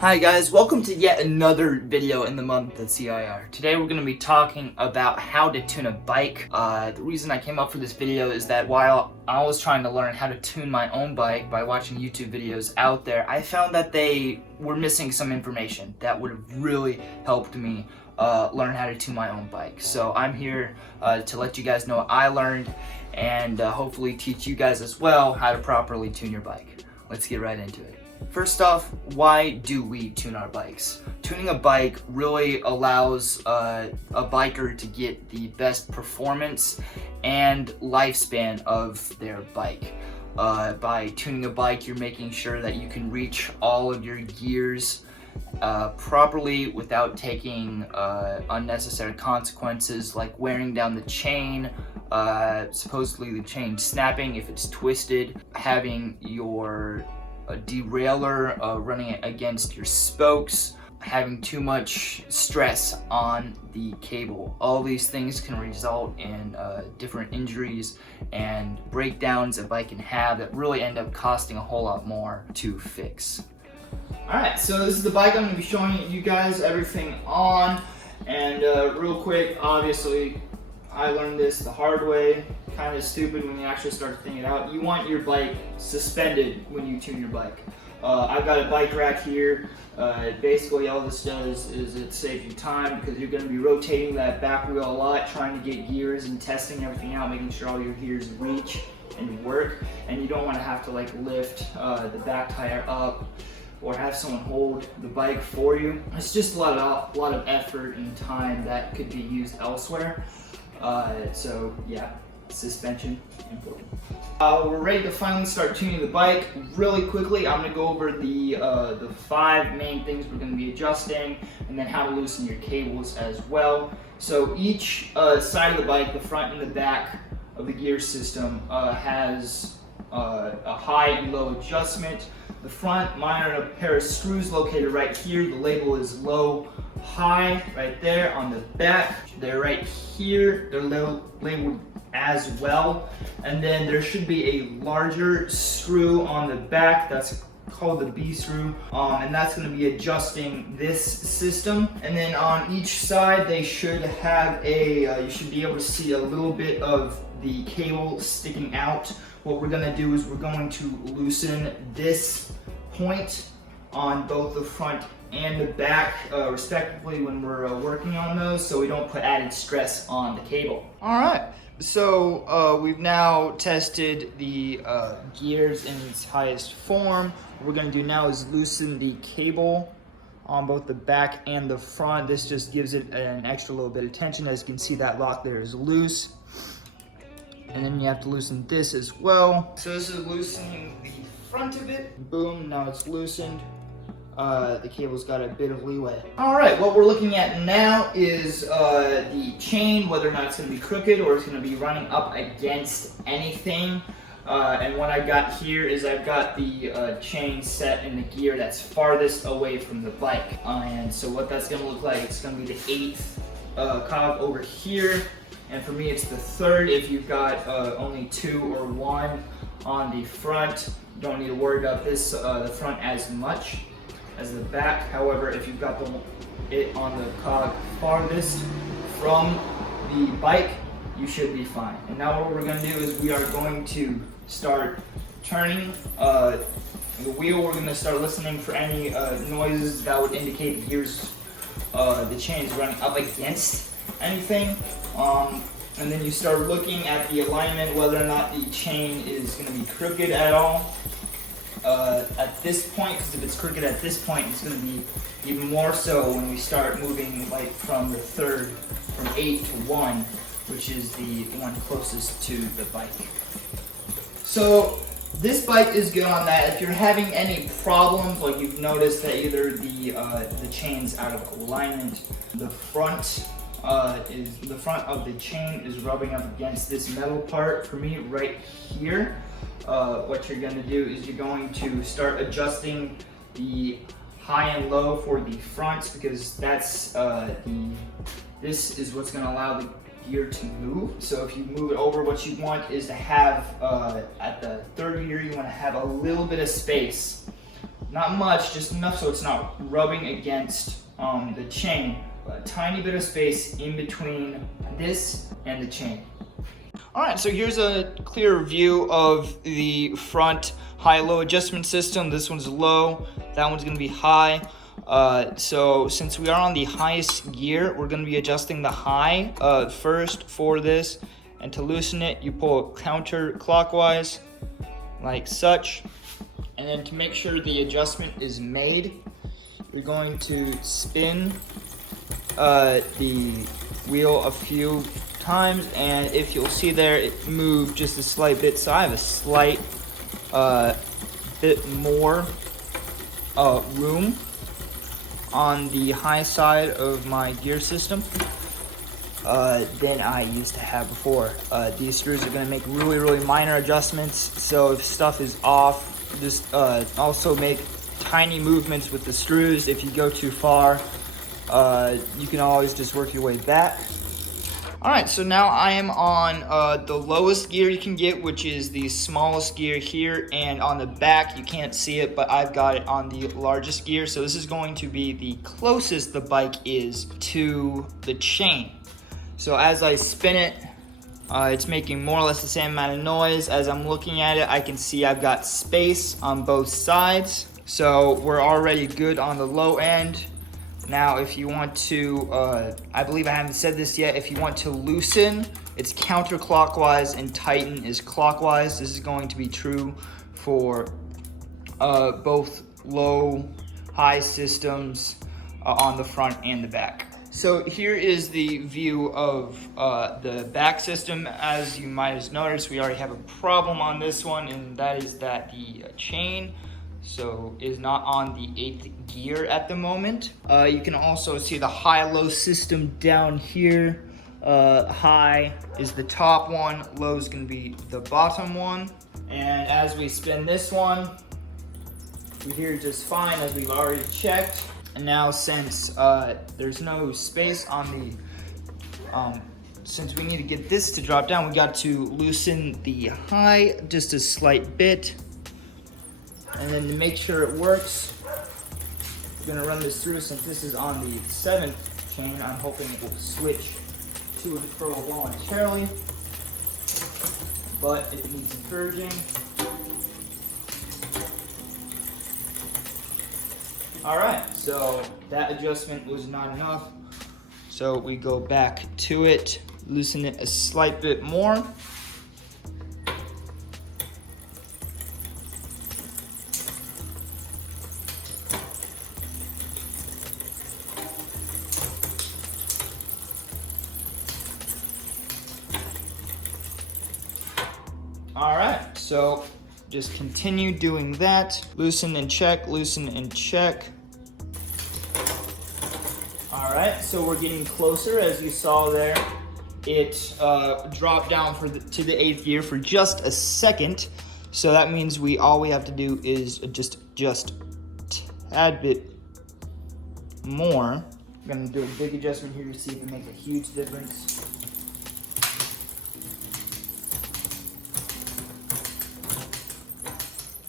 Hi guys, welcome to yet another video in the month of CIR. Today we're going to be talking about how to tune a bike. The reason I came up for this video is that while I was trying to learn how to tune my own bike by watching YouTube videos out there, I found that they were missing some information that would have really helped me learn how to tune my own bike. So I'm here to let you guys know what I learned and hopefully teach you guys as well how to properly tune your bike. Let's get right into it. First off, why do we tune our bikes? Tuning a bike really allows a biker to get the best performance and lifespan of their bike. By tuning a bike, you're making sure that you can reach all of your gears properly without taking unnecessary consequences like wearing down the chain, supposedly the chain snapping if it's twisted, having your derailleur running against your spokes, having too much stress on the cable. All these things can result in different injuries and breakdowns a bike can have that really end up costing a whole lot more to fix. Alright, so this is the bike I'm going to be showing you guys everything on, and real quick, obviously I learned this the hard way. Kind of stupid when you actually start thinking it out. You want your bike suspended when you tune your bike. I've got a bike rack here. Basically all this does is it saves you time because you're going to be rotating that back wheel a lot, trying to get gears and testing everything out, making sure all your gears reach and work, and you don't want to have to like lift the back tire up or have someone hold the bike for you. It's just a lot of effort and time that could be used elsewhere. So yeah, suspension important. We're ready to finally start tuning the bike. Really quickly, I'm going to go over the 5 main things we're going to be adjusting, and then how to loosen your cables as well. So each side of the bike, the front and the back of the gear system, has a high and low adjustment. The front, mine are a pair of screws located right here. The label is low, high right there. On the back, they're right here. They're labeled as well. And then there should be a larger screw on the back that's called the B screw, and that's going to be adjusting this system. And then on each side they should have a you should be able to see a little bit of the cable sticking out. What we're going to do is we're going to loosen this point on both the front and the back respectively when we're working on those, so we don't put added stress on the cable. Alright, so we've now tested the gears in its highest form. What we're going to do now is loosen the cable on both the back and the front. This just gives it an extra little bit of tension. As you can see, that lock there is loose. And then you have to loosen this as well. So this is loosening the front of it. Boom, now it's loosened. The cable's got a bit of leeway. Alright, what we're looking at now is the chain, whether or not it's going to be crooked or it's going to be running up against anything. And what I got here is I've got the chain set in the gear that's farthest away from the bike. And so what that's going to look like, it's going to be the 8th cog over here. And for me, it's the 3rd. If you've got only 2 or 1 on the front, you don't need to worry about this, the front as much as the back. However, if you've got it on the cog farthest from the bike, you should be fine. And now what we're going to do is we are going to start turning the wheel. We're going to start listening for any noises that would indicate the gears, the chain is running up against anything. And then you start looking at the alignment, whether or not the chain is going to be crooked at all at this point, because if it's crooked at this point, it's going to be even more so when we start moving like from the 3rd, from 8 to 1, which is the one closest to the bike. So this bike is good on that. If you're having any problems, like you've noticed that either the chain's out of alignment, the front of the chain is rubbing up against this metal part for me right here. What you're going to do is you're going to start adjusting the high and low for the fronts, because that's this is what's going to allow the gear to move. So if you move it over, what you want is to have at the 3rd gear, you want to have a little bit of space Not much, just enough so it's not rubbing against the chain. A tiny bit of space in between this and the chain. All right, so here's a clear view of the front high-low adjustment system. This one's low, that one's gonna be high. So since we are on the highest gear, we're gonna be adjusting the high first for this. And to loosen it, you pull counterclockwise, like such. And then to make sure the adjustment is made, you're going to spin the wheel a few times, and if you'll see there, it moved just a slight bit, so I have a slight bit more room on the high side of my gear system than I used to have before. These screws are going to make really minor adjustments, so if stuff is off, just also make tiny movements with the screws. If you go too far, you can always just work your way back. Alright, so now I am on the lowest gear you can get, which is the smallest gear here, and on the back you can't see it, but I've got it on the largest gear. So this is going to be the closest the bike is to the chain. So as I spin it, it's making more or less the same amount of noise. As I'm looking at it, I can see I've got space on both sides. So we're already good on the low end. Now, if you want to, I believe I haven't said this yet, if you want to loosen, it's counterclockwise and tighten is clockwise. This is going to be true for both low, high systems on the front and the back. So here is the view of the back system. As you might have noticed, we already have a problem on this one, and that is that the chain is not on the 8th gear at the moment. You can also see the high-low system down here. High is the top one, low is going to be the bottom one. And as we spin this one, we hear just fine, as we've already checked. And now, since there's no space on the since we need to get this to drop down, we got to loosen the high just a slight bit. And then to make sure it works, we're gonna run this through. Since this is on the 7th chain, I'm hoping it will switch to the pro voluntarily, but it needs encouraging. All right, so that adjustment was not enough. So we go back to it, loosen it a slight bit more. All right, so just continue doing that. Loosen and check, loosen and check. All right, so we're getting closer. As you saw there, it dropped down to the 8th gear for just a second. So that means all we have to do is just a tad bit more. I'm gonna do a big adjustment here to see if it makes a huge difference.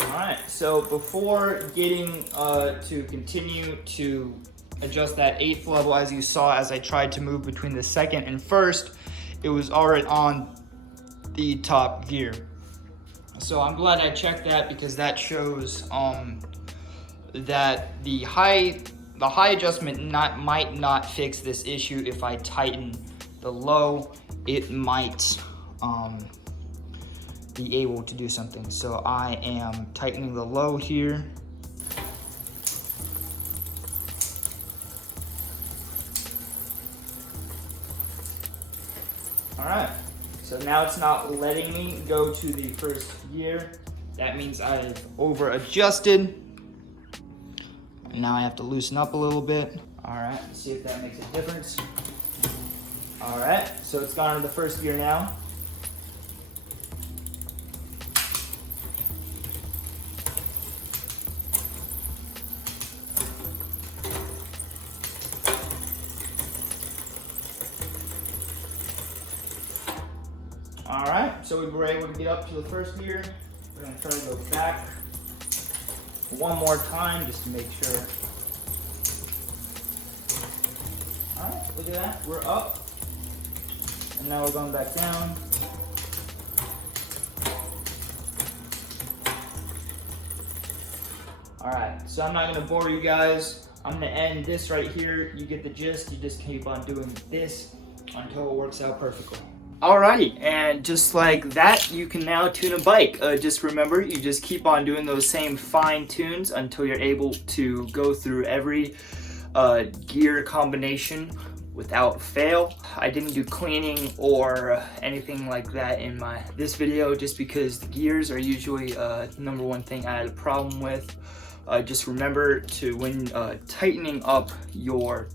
Alright, so before getting to continue to adjust that 8th level, as you saw as I tried to move between the 2nd and 1st, it was already on the top gear. So I'm glad I checked that, because that shows that the high adjustment might not fix this issue. If I tighten the low, it might be able to do something. So I am tightening the low here. All right, so now it's not letting me go to the 1st gear. That means I've over adjusted. And now I have to loosen up a little bit. All right, let's see if that makes a difference. All right, so it's gone into the 1st gear now. All right, so we were able to get up to the 1st gear. We're gonna try to go back one more time just to make sure. Alright, look at that. We're up. And now we're going back down. Alright, so I'm not going to bore you guys. I'm going to end this right here. You get the gist. You just keep on doing this until it works out perfectly. Alrighty, and just like that, you can now tune a bike. Just remember, you just keep on doing those same fine tunes until you're able to go through every gear combination without fail. I didn't do cleaning or anything like that in this video just because the gears are usually number one thing I had a problem with. Just remember to, when tightening up your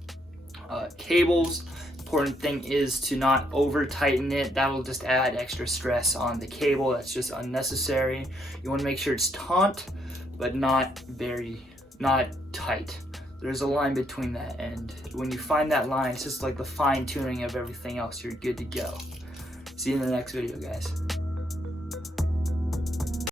cables, important thing is to not over tighten it. That will just add extra stress on the cable. That's just unnecessary. You want to make sure it's taut but not tight. There's a line between that, and when you find that line, it's just like the fine tuning of everything else. You're good to go. See you in the next video, guys.